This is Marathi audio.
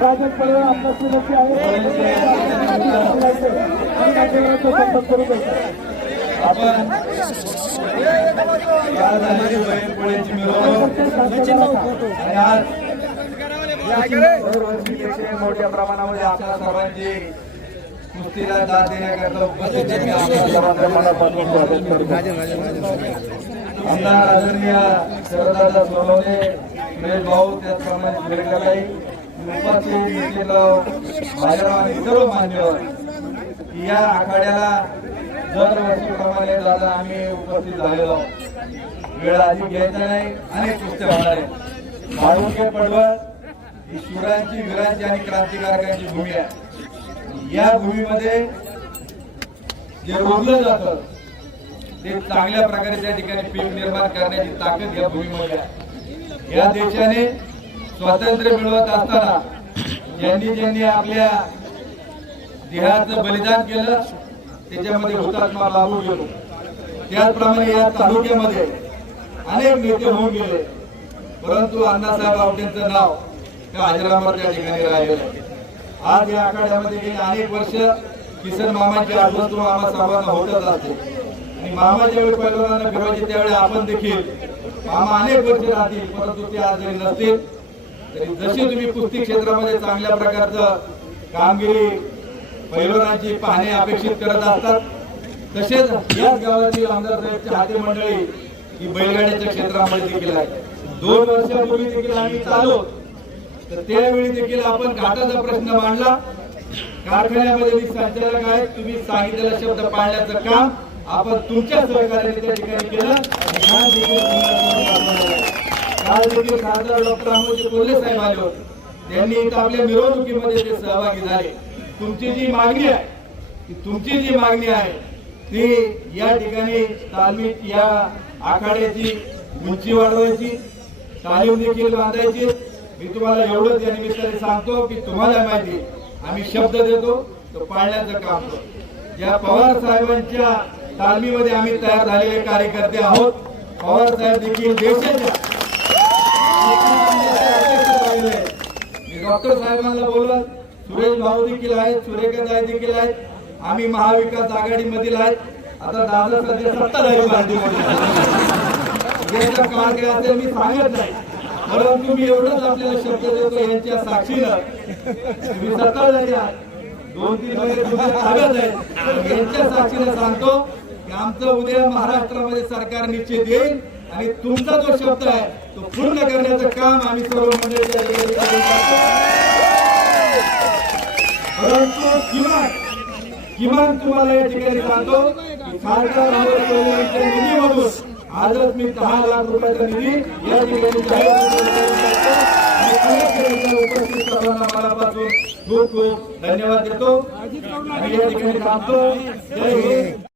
राजन पडवे आपल्या विनंती आहे करू आपण मोठ्या प्रमाणामध्ये आपल्या सर्वांची कुस्तीला दाद देण्याकरता उपस्थित आहे. मी आपल्या मनापासून स्वागत करतो. आमदार आदरणीय शरदादा सोनवणे भाऊ त्याचप्रमाणे उपस्थित सर्व मान्यवर या आखाड्याला दरवर्षीप्रमाणे दादा आम्ही उपस्थित झालेलो वेळ आधी घ्यायचा नाही अनेक कुस्त्या होणार आहे माळुंगे पडवळ ही शूरांची वीरांची आणि क्रांतिकारकांची भूमी आहे या भूमीमध्ये जे रोजलं जातं ते चांगल्या प्रकारे त्या ठिकाणी पीक निर्माण करण्याची ताकद या भूमीमध्ये आहे या देशाने स्वातंत्र्य मिळवत असताना ज्यांनी ज्यांनी आपल्या देहाचं बलिदान केलं त्याच्यामध्ये हुतात्मा लागू गेलो. त्याचप्रमाणे या तालुक्यामध्ये अनेक नेते होऊन गेले. परंतु अण्णासाहेब आवटेंचं नाव त्या अजरामर त्या ठिकाणी राहिलेलं आहे. आज या आखाड्यामध्ये गेली अनेक वर्ष किसन मामाची आठवण मामा सर्वांना होतच असते. आणि मामा ज्यावेळी पहिल्यांदा फिरवायचे त्यावेळी आपण देखील मामा अनेक वर्ष राहतील परंतु ते आज नसतील जशी तुम्ही कुस्ती क्षेत्रामध्ये चांगल्या प्रकारचं कामगिरी पैलवानाची पाहणे अपेक्षित करत असतात तसेच याच गावातील आमदार साहेबची हाती मंडळी ही बैलगाड्याच्या क्षेत्रामध्ये देखील आहे दोन वर्षापूर्वी देखील आम्ही चालू तर त्यावेळी देखील आपण घाटाचा प्रश्न मांडला. कारखान्यामध्ये मी संचालक आहे तुम्ही सांगितलेला शब्द पाळण्याचं काम आपण तुमच्या सहकार्याने त्या ठिकाणी केलं आणि हा देखील तुम्हाला काल देखील खासदार डॉक्टर अमोलजी कोल्हे साहेब आले होते. त्यांनी इथं आपल्या मिरवणुकीमध्ये ते सहभागी झाले. तुमची जी मागणी आहे तुमची जी मागणी आहे ती या ठिकाणी तालमीत या आखाड्याची उंची वाढवायची तालीम देखील बांधायची. मी तुम्हाला एवढंच या निमित्ताने सांगतो की तुम्हाला माहिती आम्ही शब्द देतो तो पाळण्याचं काम करतो. या पवार साहेबांच्या तालमीमध्ये आम्ही तयार झालेले कार्यकर्ते आहोत पवार साहेब देखील देशाच्या मी डॉक्टर साहेबांना बोलत सुरेश भाऊ देखील आहेत सुरेखाताई देखील आहेत. आम्ही महाविकास आघाडीमधील आहेत. आता दादा सध्या सत्ताधारी पार्टीमध्ये यांचा असेल मी सांगत नाही. परंतु मी एवढंच आपल्याला शब्द देतो यांच्या साक्षीनं. तुम्ही सत्ताधारी आहात. दोन तीन महिने तुमच्या ताब्यात आहेत यांच्या साक्षीनं सांगतो की आमचं उद्या महाराष्ट्रामध्ये सरकार निश्चित येईल. आणि तुमचा जो शब्द आहे तो पूर्ण करण्याचं काम आम्ही सर्व मंडळीच्या परंतु किमान किमान तुम्हाला या ठिकाणी सांगतो की खासदार निधीमधून आजच मी दहा लाख रुपयाचा निधी या ठिकाणी उपस्थित सर्वांना मनापासून खूप खूप धन्यवाद देतो. आणि या ठिकाणी थांबतो जय हिंद.